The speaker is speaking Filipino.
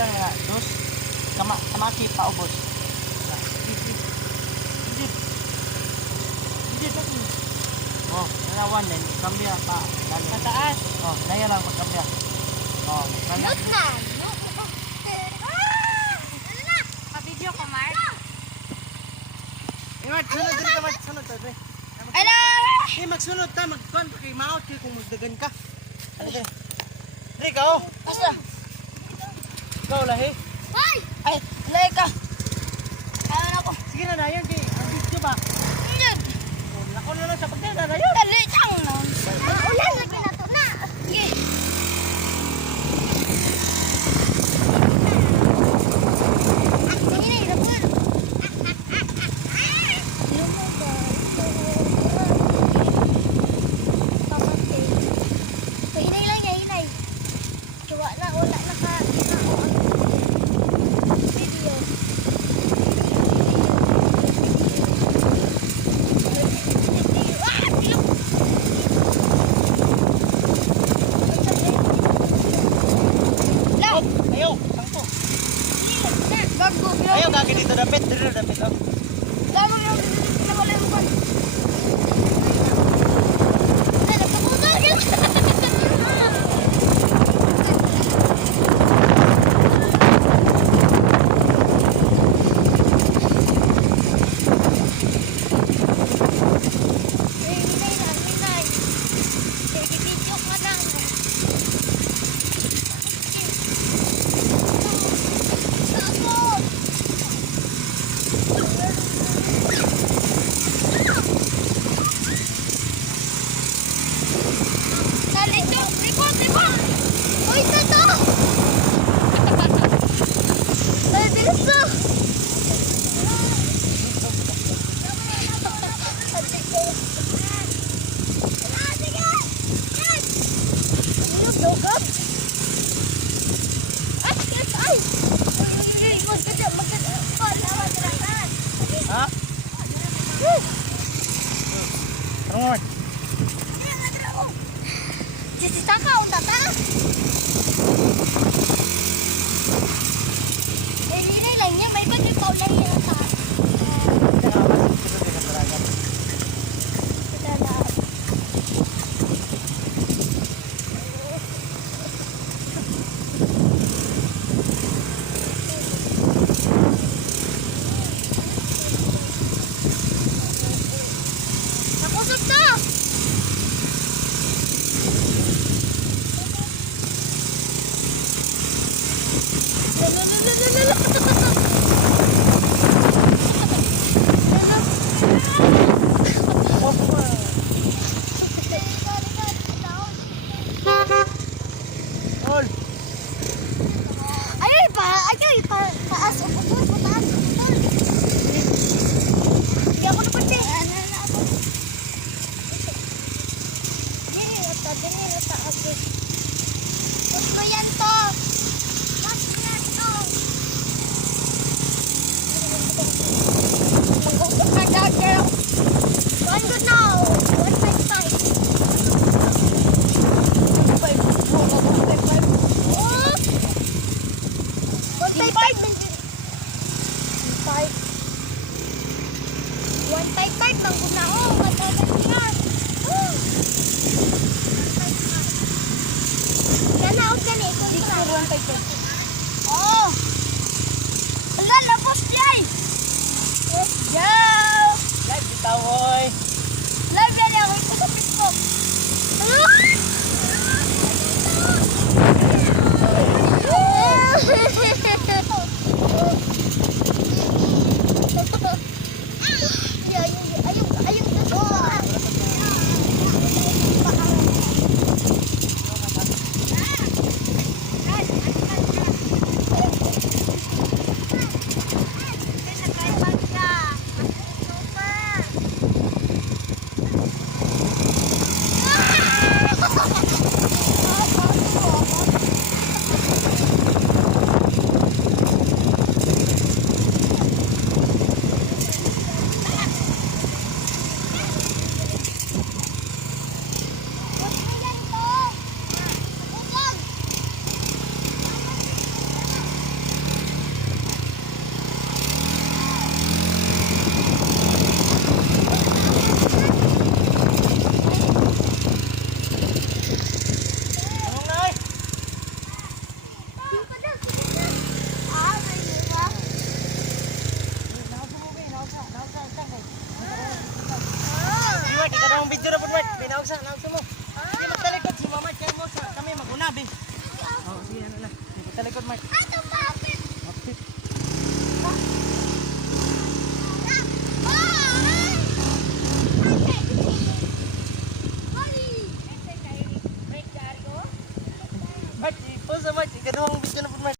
lang nga, dos. Kamaki pa ubos. Hindi lagi. Oh, nanawan din. Kambya pa. Mataas. Oh, naya lang magkambya. Oh, Look na. Pa-video ko, Mark. Sunod din ka, sunod to, Dre. Ano? Magsunod ta, magkuhan pa kay maot kay kung magdagan ka. Ano ka? Dre, ka oh. Asa? Ikaw lahi. Ay! Ay, lahi ka. Ayaw ako. Sige na, dayan kay ang video ba? Hindi. Lako na lang sa pagdala, dayan. Dali, tang na. Ulan, lagi na to na. Sige. Ayaw gagawin dito dapit, dito dapit oh. Damo yung pinawala mo pa. Nagkaputo yun. Ha? Ron. Jadi taka unta ta. Ini lainnya may bagi kau lain ya ta. Oh, ala lapos jay. Yo, Live bitaw hoy. live yan ako ito sa Facebook. Sige, ano na. Sige, sa likod, Mark. Ato bakit? Mapit. Mark, ipusa, Mark. Ikaduhang video na po, Mark.